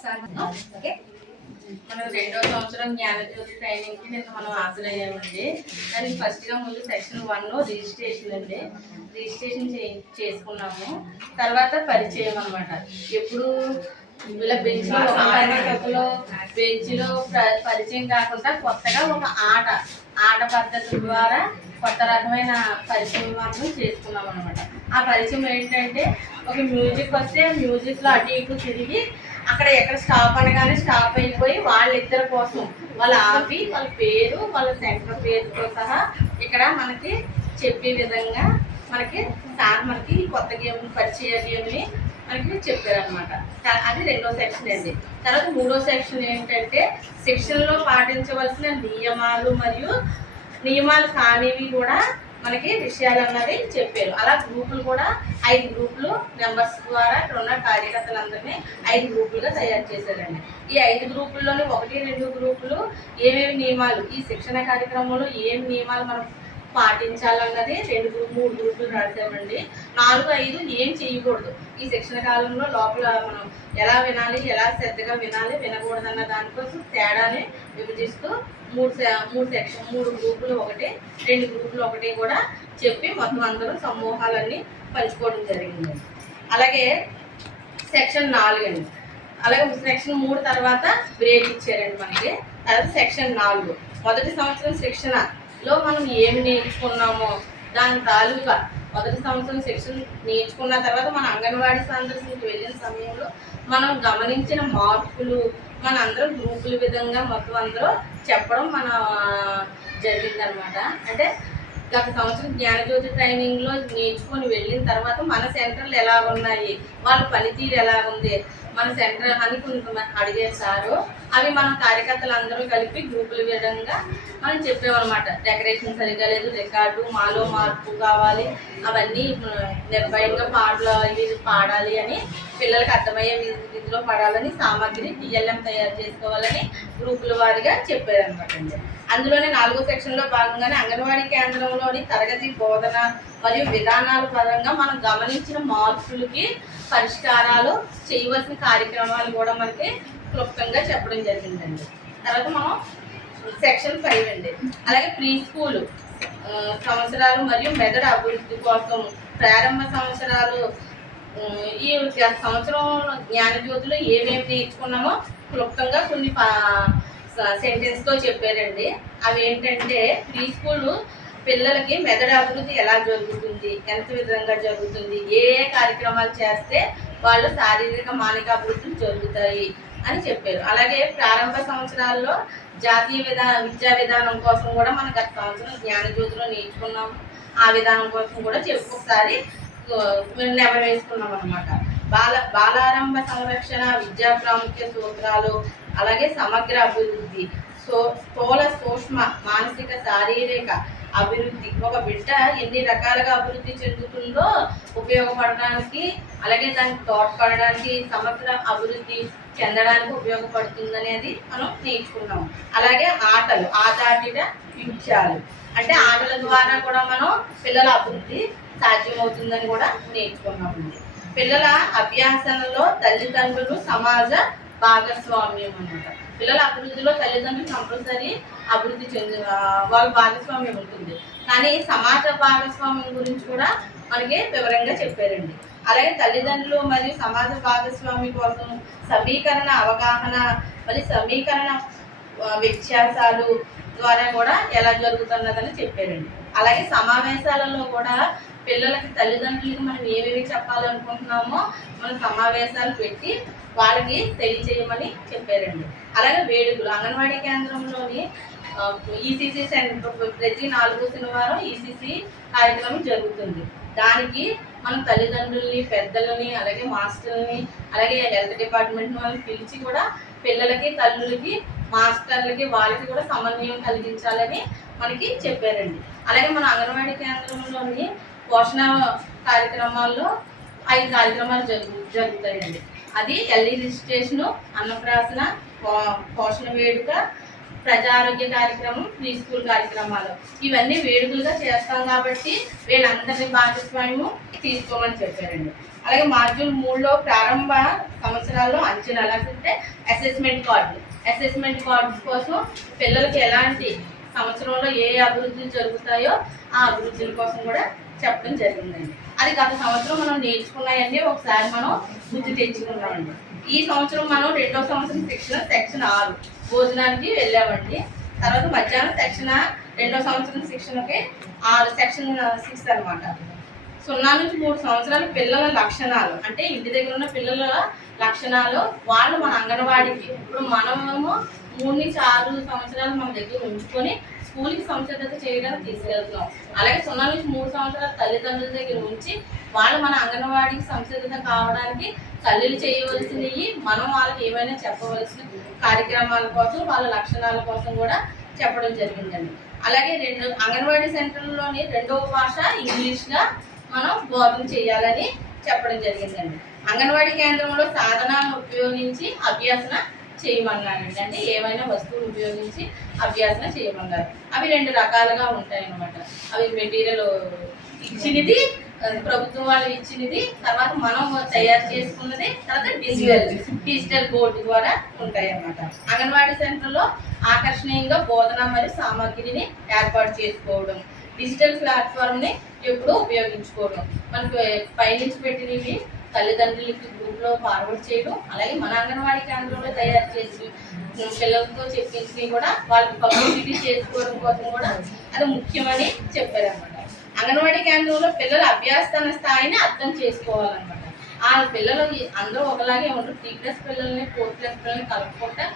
Okay, మనం 2వ సంవత్సరం జ్ఞానజ్యోతి ట్రైనింగ్కి నిన్న మనం హాజరయ్యామండి. దానికి ఫస్ట్గా ముందు సెక్షన్ 1 రిజిస్ట్రేషన్ అండి. రిజిస్ట్రేషన్ చేసుకున్నాము. తర్వాత పరిచయం అనమాట. ఎప్పుడు ఇలా బెంచ్లో పరిచయం కాకుండా కొత్తగా ఒక ఆట పద్ధతి ద్వారా కొత్త రకమైన పరిచయం మాత్రం చేసుకున్నాం అనమాట. ఆ పరిచయం ఏంటంటే, ఒక మ్యూజిక్ వస్తే మ్యూజిక్లో అటు ఇటు తిరిగి అక్కడ ఎక్కడ స్టాప్ అనగానే స్టాప్ అయిపోయి వాళ్ళిద్దరి కోసం వాళ్ళ ఆపి వాళ్ళ పేరు వాళ్ళ సెంటర్ పేరుతో సహా ఇక్కడ మనకి చెప్పే విధంగా మనకి కొత్త గేమ్ పరిచయ గేమ్ని మనకి చెప్పారనమాట. అది 2వ సెక్షన్ అండి. తర్వాత 3వ సెక్షన్ ఏంటంటే, శిక్షణలో పాటించవలసిన నియమాలు కానివి కూడా మనకి విషయాలు అన్నది చెప్పారు. అలా గ్రూపులు కూడా 5 గ్రూపులు మెంబర్స్ ద్వారా ఇక్కడ ఉన్న కార్యకర్తలందరినీ 5 గ్రూపులుగా తయారు చేశారండి. ఈ 5 గ్రూపుల్లోని 1-2 గ్రూపులు ఏమేమి నియమాలు ఈ శిక్షణ కార్యక్రమంలో ఏం నియమాలు మనం పాటించాలన్నది 3 గ్రూపులు రాసామండి. 4-5 ఏం చేయకూడదు ఈ శిక్షణ కాలంలో లోపల మనం ఎలా వినాలి, ఎలా శ్రద్ధగా వినాలి, వినకూడదన్న దానికోసం తేడాని విభజిస్తూ 3 గ్రూపులు 2 గ్రూపులు కూడా చెప్పి మొత్తం అందరూ సమూహాలన్నీ పంచుకోవడం జరిగింది. అలాగే సెక్షన్ 4 అండి. అలాగే సెక్షన్ 3 తర్వాత బ్రేక్ ఇచ్చారండి మనకి. తర్వాత సెక్షన్ 4 మొదటి సంవత్సరం శిక్షణలో మనం ఏమి నేర్చుకున్నామో దాని తాలూకా మొదటి సంవత్సరం శిక్షణ నేర్చుకున్న తర్వాత మన అంగన్వాడీ సందర్శనకి వెళ్ళిన సమయంలో మనం గమనించిన మార్పులు మన అందరం గ్రూపుల విధంగా మొత్తం అందరూ చెప్పడం జరిగిందనమాట. అంటే గత సంవత్సరం జ్ఞానజ్యోతి ట్రైనింగ్లో నేర్చుకొని వెళ్ళిన తర్వాత మన సెంటర్లు ఎలా ఉన్నాయి, వాళ్ళ పనితీరు ఎలా ఉంది, మన సెంటర్ అని కొంతమంది అడిగేశారు. అవి మన కార్యకర్తలు అందరూ కలిపి గ్రూపుల విధంగా మనం చెప్పామన్నమాట. డెకరేషన్ సరిగా లేదు, రికార్డు మాలో మార్పు కావాలి, అవన్నీ నిర్భయంగా పాటలు ఇవి పాడాలి అని పిల్లలకు అర్థమయ్యే రీతిలో పాడాలని సామాగ్రి టీఎల్ఎం తయారు చేసుకోవాలని గ్రూపుల వారిగా చెప్పారనమాట అండి. అందులోనే 4వ సెక్షన్లో భాగంగానే అంగన్వాడీ కేంద్రంలోని తరగతి బోధన మరియు విధానాల పరంగా మనం గమనించిన మార్పులకి పరిష్కారాలు చేయవలసిన కార్యక్రమాలు కూడా మనకి క్లుప్తంగా చెప్పడం జరిగిందండి. తర్వాత మనం సెక్షన్ 5 అండి. అలాగే ప్రీ స్కూల్ సంవత్సరాలు మరియు మెదడు అభివృద్ధి కోసం ప్రారంభ సంవత్సరాలు ఈ సంవత్సరం జ్ఞానజ్యోతిలో ఏమేమి నేర్చుకున్నామో క్లుప్తంగా కొన్ని సెంటెన్స్తో చెప్పారండి. అవి ఏంటంటే, ప్రీ స్కూల్ పిల్లలకి మెదడు అభివృద్ధి ఎలా జరుగుతుంది, ఎంత విధంగా జరుగుతుంది, ఏ కార్యక్రమాలు చేస్తే వాళ్ళు శారీరక మానసిక అభివృద్ధి జరుగుతాయి అని చెప్పారు. అలాగే ప్రారంభ సంవత్సరాల్లో జాతీయ విద్యా విధానం కోసం కూడా మనం గత సంవత్సరం జ్ఞానజ్యోతిలో నేర్చుకున్నాము. ఆ విధానం కోసం కూడా ఒకసారి నెరవేర్చుకున్నాం అనమాట. బాలారంభ సంరక్షణ, విద్యా ప్రాముఖ్య సూత్రాలు, అలాగే సమగ్ర అభివృద్ధి, స్థూల సూక్ష్మ మానసిక శారీరక అభివృద్ధి, ఒక బిడ్డ ఎన్ని రకాలుగా అభివృద్ధి చెందుతుందో ఉపయోగపడడానికి, అలాగే దానికి తోడ్పడడానికి, సమగ్ర అభివృద్ధి చెందడానికి ఉపయోగపడుతుంది అనేది మనం నేర్చుకున్నాం. అలాగే ఆటలు, ఆటాడిన విషయాలు, అంటే ఆటల ద్వారా కూడా మనం పిల్లల అభివృద్ధి సాధ్యమవుతుందని కూడా నేర్చుకున్నామండి. పిల్లల అభ్యాసనలో తల్లిదండ్రులు సమాజ భాగస్వామ్యం అన్నమాట. పిల్లల అభివృద్ధిలో తల్లిదండ్రులు కంపల్సరీ అభివృద్ధి వాళ్ళ భాగస్వామ్యం ఉంటుంది. కానీ సమాజ భాగస్వామ్యం గురించి కూడా మనకి వివరంగా చెప్పారండి. అలాగే తల్లిదండ్రులు మరియు సమాజ భాగస్వామ్యం కోసం సమీకరణ అవగాహన మరియు సమీకరణ వ్యత్యాసాలు ద్వారా కూడా ఎలా జరుగుతున్నదని చెప్పారండి. అలాగే సమావేశాలలో కూడా పిల్లలకి తల్లిదండ్రులకి మనం ఏమేమి చెప్పాలనుకుంటున్నామో మనం సమావేశాలు పెట్టి వాళ్ళకి తెలియజేయమని చెప్పారండి. అలాగే వేడుకలు, అంగన్వాడీ కేంద్రంలోని ఈసీసీ సెంటర్ ప్రతి 4వ శనివారం ఈసీసీ కార్యక్రమం జరుగుతుంది. దానికి మనం తల్లిదండ్రుల్ని, పెద్దలని, అలాగే మాస్టర్ని, అలాగే హెల్త్ డిపార్ట్మెంట్ వాళ్ళని పిలిచి కూడా పిల్లలకి, తల్లులకి, మాస్టర్లకి వాళ్ళకి కూడా సమన్వయం కలిగించాలని మనకి చెప్పారండి. అలాగే మన అంగన్వాడీ కేంద్రంలోని పోషణ కార్యక్రమాల్లో 5 కార్యక్రమాలు జరుగుతాయండి. అది ఎల్ఈ రిజిస్ట్రేషను, అన్నప్రాసన, పోషణ వేడుక, ప్రజారోగ్య కార్యక్రమం, ప్రీ స్కూల్ కార్యక్రమాలు. ఇవన్నీ వేడుకలుగా చేస్తాం కాబట్టి వీళ్ళందరినీ భాగస్వామ్యం తీసుకోమని చెప్పారండి. అలాగే మాడ్యూల్ 3లో ప్రారంభ సంవత్సరాల్లో అంచనాలు అంటే అసెస్మెంట్ కార్డ్స్ కోసం పిల్లలకి ఎలాంటి సంవత్సరంలో ఏ అభివృద్ధులు జరుగుతాయో ఆ అభివృద్ధుల కోసం కూడా చెప్పడం జరిగిందండి. అది గత సంవత్సరం మనం నేర్చుకున్నాయన్నీ ఒకసారి మనం గుర్తు తెచ్చుకున్నామండి. ఈ సంవత్సరం మనం 2వ సంవత్సరం సెక్షన్ 6 భోజనానికి వెళ్ళామండి. తర్వాత మధ్యాహ్నం 2వ సంవత్సరం శిక్షణకి సెక్షన్ 6 అనమాట. 0 నుంచి 3 సంవత్సరాల పిల్లల లక్షణాలు అంటే ఇంటి దగ్గర ఉన్న పిల్లల లక్షణాలు వాళ్ళు మన అంగన్వాడీకి ఇప్పుడు మనమేమో 3 నుంచి 6 సంవత్సరాలు మన దగ్గర ఉంచుకొని స్కూల్కి సంసిద్ధత చేయడానికి తీసుకెళ్తున్నాం. అలాగే 0 నుంచి 3 సంవత్సరాల తల్లిదండ్రుల దగ్గర ఉంచి వాళ్ళు మన అంగన్వాడీకి సంసిద్ధత కావడానికి తల్లులు చేయవలసినవి మనం వాళ్ళకి ఏమైనా చెప్పవలసిన కార్యక్రమాల కోసం వాళ్ళ లక్షణాల కోసం కూడా చెప్పడం జరిగిందండి. అలాగే అంగన్వాడీ సెంటర్లోని 2వ భాష ఇంగ్లీష్గా మనం బోధన చేయాలని చెప్పడం జరిగిందండి. అంగన్వాడీ కేంద్రంలో సాధనాలను ఉపయోగించి అభ్యాసన చేయమన్నారండి. అంటే ఏమైనా వస్తువులు ఉపయోగించి అభ్యాసన చేయమన్నారు. అవి 2 రకాలుగా ఉంటాయి అన్నమాట. అవి మెటీరియల్ ఇచ్చినది, ప్రభుత్వం వాళ్ళు ఇచ్చినది, తర్వాత మనం తయారు చేసుకున్నది, తర్వాత డిజిటల్ బోర్డు ద్వారా ఉంటాయి అన్నమాట. అంగన్వాడీ సెంటర్లో ఆకర్షణీయంగా బోధన మరియు సామాగ్రిని ఏర్పాటు చేసుకోవడం, డిజిటల్ ప్లాట్ఫామ్ని ఎప్పుడూ ఉపయోగించుకోవడం, మనకు పైనుంచి పెట్టినవి తల్లిదండ్రులకి గ్రూప్లో ఫార్వర్డ్ చేయడం, అలాగే మన అంగన్వాడీ కేంద్రంలో తయారు చేసి పిల్లలతో చెప్పించి కూడా వాళ్ళకి పబ్లిసిటీ చేసుకోవడం కోసం కూడా అది ముఖ్యమని చెప్పారనమాట. అంగన్వాడీ కేంద్రంలో పిల్లల అభ్యాసన స్థాయిని అర్థం చేసుకోవాలన్నమాట. ఆ పిల్లలు అందరూ ఒకలాగే ఉంటారు. 3+ పిల్లల్ని 4+ పిల్లల్ని కలుపుకుంటా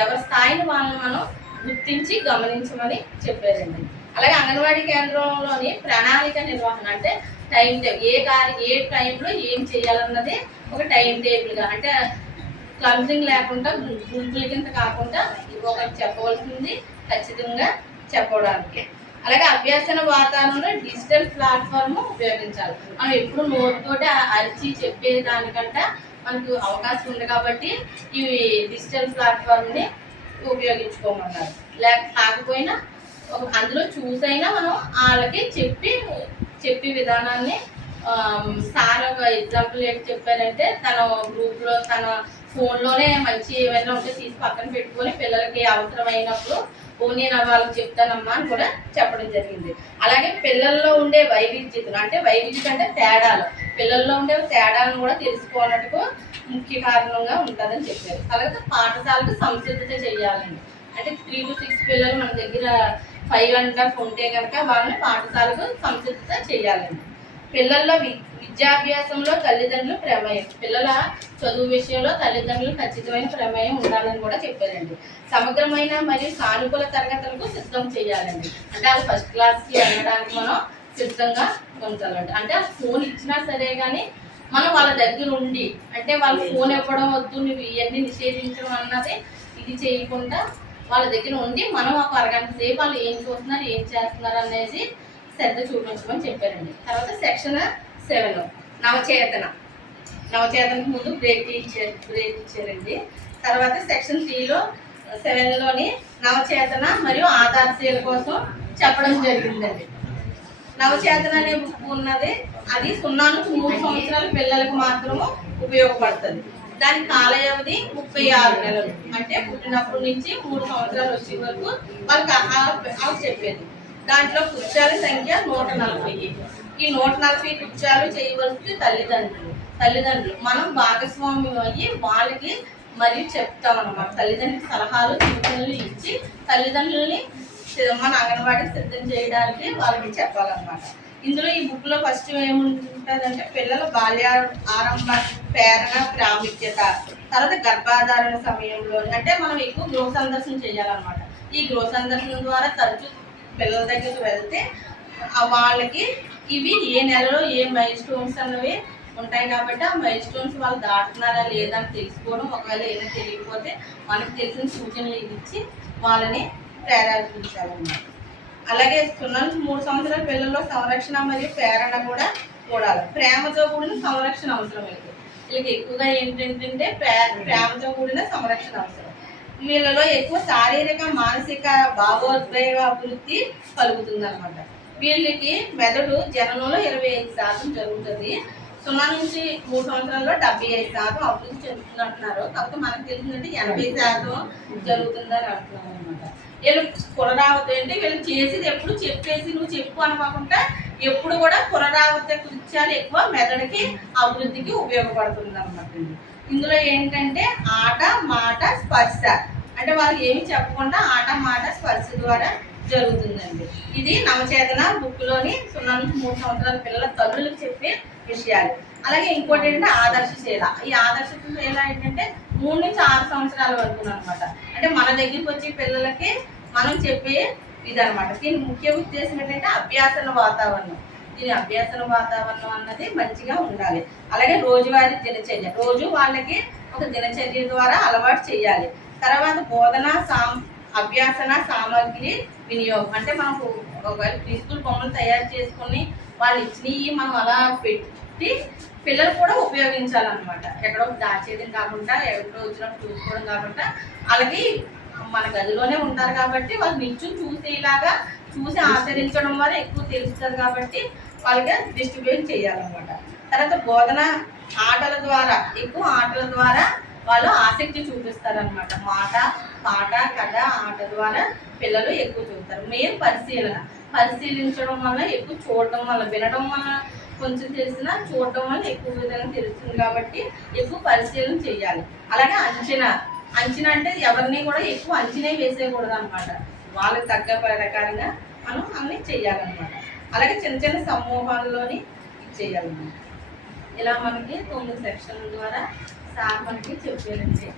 ఎవరి స్థాయిని వాళ్ళని మనం గుర్తించి గమనించమని చెప్పారండి. అలాగే అంగన్వాడీ కేంద్రంలోని ప్రణాళిక నిర్వహణ అంటే టైం టేబుల్, ఏ టైంలో ఏం చేయాలన్నది ఒక టైం టేబుల్గా, అంటే క్లమ్సింగ్ లేకుండా గుంపుల కింద కాకుండా ఒకటి చెప్పవలసింది ఖచ్చితంగా చెప్పడానికి. అలాగే అభ్యాసన వాతావరణంలో డిజిటల్ ప్లాట్ఫామ్ ఉపయోగించాలి. మనం ఎప్పుడు నోటితోటి అరిచి చెప్పేదానికంటే మనకు అవకాశం ఉంది కాబట్టి ఈ డిజిటల్ ప్లాట్ఫామ్ని ఉపయోగించుకోమన్నారు. కాకపోయినా అందులో చూసైనా మనం వాళ్ళకి చెప్పే విధానాన్ని సార్ ఒక ఎగ్జాంపుల్ ఏంటి చెప్పారంటే తన గ్రూప్లో తన ఫోన్లోనే మంచి ఏమైనా ఉంటే తీసి పక్కన పెట్టుకొని పిల్లలకి అవసరమైనప్పుడు నేను వాళ్ళకి చెప్తానమ్మా అని కూడా చెప్పడం జరిగింది. అలాగే పిల్లల్లో ఉండే వైవిధ్యతలు అంటే తేడాలు, పిల్లల్లో ఉండే తేడాలను కూడా తెలుసుకోవడానికి ముఖ్య కారణంగా ఉంటుందని చెప్పారు. అలాగే పాఠశాలకు సంసిద్ధత చేయాలండి. అంటే 3 to 6 పిల్లలు మన దగ్గర 5 ఉంటే కనుక వాళ్ళని పాఠశాలకు సంసిద్ధత చేయాలండి. పిల్లల విద్యాభ్యాసంలో తల్లిదండ్రులు ప్రమేయం, పిల్లల చదువు విషయంలో తల్లిదండ్రులు ఖచ్చితమైన ప్రమేయం ఉండాలని కూడా చెప్పారండి. సమగ్రమైన మరియు సానుకూల తరగతులకు సిద్ధం చేయాలండి. అంటే అది ఫస్ట్ క్లాస్కి వెళ్ళడానికి మనం సిద్ధంగా ఉంచాలండి. అంటే ఆ ఫోన్ ఇచ్చినా సరే కానీ మనం వాళ్ళ దగ్గర ఉండి, అంటే వాళ్ళు ఫోన్ ఇవ్వడం వద్దు, నువ్వు ఇవన్నీ నిషేధించడం అన్నది ఇది చేయకుండా వాళ్ళ దగ్గర ఉండి మనం ఒక అరగంట సేపు వాళ్ళు ఏం చూస్తున్నారు ఏం చేస్తున్నారు అనేది శ్రద్ధ చూపించమని చెప్పారండి. తర్వాత సెక్షన్ 7 నవచేతనకు ముందు బ్రేక్ ఇచ్చారండి. తర్వాత సెక్షన్ 7లోని నవచేతన మరియు ఆదర్శాల కోసం చెప్పడం జరిగిందండి. నవచేతన అనే బుక్ ఉన్నది, అది 0 నుంచి 3 సంవత్సరాల పిల్లలకు మాత్రము ఉపయోగపడుతుంది. దాని కాల వ్యవధి 36 నెలలు, అంటే పుట్టినప్పటి నుంచి 3 సంవత్సరాలు వచ్చే వరకు వాళ్ళకి చెప్పేది. దాంట్లో కృత్యాల సంఖ్య 140. ఈ 140 కృత్యాలు చేయవలసి తల్లిదండ్రులు మనం భాగస్వామ్యం అయ్యి వాళ్ళకి మరియు చెప్తామన్నమాట. తల్లిదండ్రులకి సలహాలు సూచనలు ఇచ్చి తల్లిదండ్రులని మన అంగన్వాడీకి సిద్ధం చేయడానికి వాళ్ళకి చెప్పాలన్నమాట. ఇందులో ఈ బుక్లో ఫస్ట్ ఏముంటుందంటే పిల్లల ఆరంభ ప్రేరణ ప్రాముఖ్యత, తర్వాత గర్భాధారణ సమయంలో అంటే మనం ఎక్కువ గృహ సందర్శన చేయాలన్నమాట. ఈ గృహ సందర్శన ద్వారా తరచూ పిల్లల దగ్గరికి వెళ్తే వాళ్ళకి ఇవి ఏ నెలలో ఏ మైల్ స్టోన్స్ అన్నవి ఉంటాయి కాబట్టి ఆ మైల్ స్టోన్స్ వాళ్ళు దాటుతున్నారా లేదా అని తెలుసుకోవడం, ఒకవేళ ఏదైనా తెలియకపోతే మనకు తెలిసిన సూచనలు ఇచ్చి వాళ్ళని ప్రేరేపించాలన్నమాట. అలాగే 0 నుంచి 3 సంవత్సరాల పిల్లల్లో సంరక్షణ మరియు ప్రేరణ కూడా చూడాలి. ప్రేమతో కూడిన సంరక్షణ అవసరం వీళ్ళకి ఎక్కువగా ఏంటంటే ప్రేమతో కూడిన సంరక్షణ అవసరం. వీళ్ళలో ఎక్కువ శారీరక మానసిక భావోద్వేగ అభివృద్ధి కలుగుతుంది అనమాట. వీళ్ళకి మెదడు జననంలో 25% జరుగుతుంది. 0 నుంచి 3 సంవత్సరాల్లో 75% అభివృద్ధి చెందుతున్నట్టున్నారు. కాకపోతే మనకు తెలిసిందంటే 80% జరుగుతుందని అంటున్నారు అనమాట. వీళ్ళు పునరావృతం అంటే వీళ్ళు చేసేది ఎప్పుడు చెప్పేసి నువ్వు చెప్పు అనుకోకుండా ఎప్పుడు కూడా పునరావృత కృత్యాలు ఎక్కువ మెదడుకి అభివృద్ధికి ఉపయోగపడుతుంది అనమాట. ఇందులో ఏంటంటే ఆట, మాట, స్పర్శ అంటే వాళ్ళకి ఏమి చెప్పకుండా ఆట, మాట, స్పర్శ ద్వారా జరుగుతుందండి. ఇది నవచేతన బుక్లోని 0 నుంచి 3 సంవత్సరాల పిల్లల తల్లులకు చెప్పే విషయాలు. అలాగే ఇంకోటి ఏంటంటే ఆదర్శశీల. ఈ ఆదర్శశీల ఏంటంటే 3 నుంచి 6 సంవత్సరాల వరకు అనమాట. అంటే మన దగ్గరికి వచ్చే పిల్లలకి మనం చెప్పే ఇది అనమాట. దీని ముఖ్య ఉద్దేశం ఏంటంటే అభ్యాసన వాతావరణం. దీని అభ్యాసన వాతావరణం అన్నది మంచిగా ఉండాలి. అలాగే రోజువారీ దినచర్య, రోజు వాళ్ళకి ఒక దినచర్య ద్వారా అలవాటు చేయాలి. తర్వాత బోధన అభ్యాసన సామగ్రి వినియోగం అంటే మనకు ఒకవేళ ప్రీస్కూల్ బొమ్మలు తయారు చేసుకుని వాళ్ళు ఇచ్చినవి మనం అలా పెట్టి పిల్లలు కూడా ఉపయోగించాలన్నమాట. ఎక్కడో దాచేది కాకుండా ఎక్కడో వచ్చినప్పుడు చూసుకోవడం కాకుండా అలాగే మన గదిలోనే ఉంటారు కాబట్టి వాళ్ళు నిత్యం చూసేలాగా చూసి ఆచరించడం వల్ల ఎక్కువ తెలుస్తుంది కాబట్టి వాళ్ళకి డిస్ట్రిబ్యూట్ చేయాలన్నమాట. తర్వాత బోధన ఆటల ద్వారా ఎక్కువ ఆటల ద్వారా వాళ్ళు ఆసక్తి చూపిస్తారనమాట. మాట, పాట, కథ, ఆట ద్వారా పిల్లలు ఎక్కువ చూస్తారు. మెయిన్ పరిశీలించడం వల్ల ఎక్కువ చూడటం వల్ల, వినడం వల్ల కొంచెం తెలిసినా చూడటం వల్ల ఎక్కువ విధంగా తెలుస్తుంది కాబట్టి ఎక్కువ పరిశీలన చేయాలి. అలాగే అంచనా అంటే ఎవరిని కూడా ఎక్కువ అంచనా వేసేయకూడదు అనమాట. వాళ్ళకి తగ్గ ప్రకారంగా మనం అన్నీ చేయాలన్నమాట. అలాగే చిన్న చిన్న సమూహాల్లోని చేయాలన్నమాట. ఇలా మనకి 9 సెక్షన్ల ద్వారా సార్ మనకి చెప్పారండి.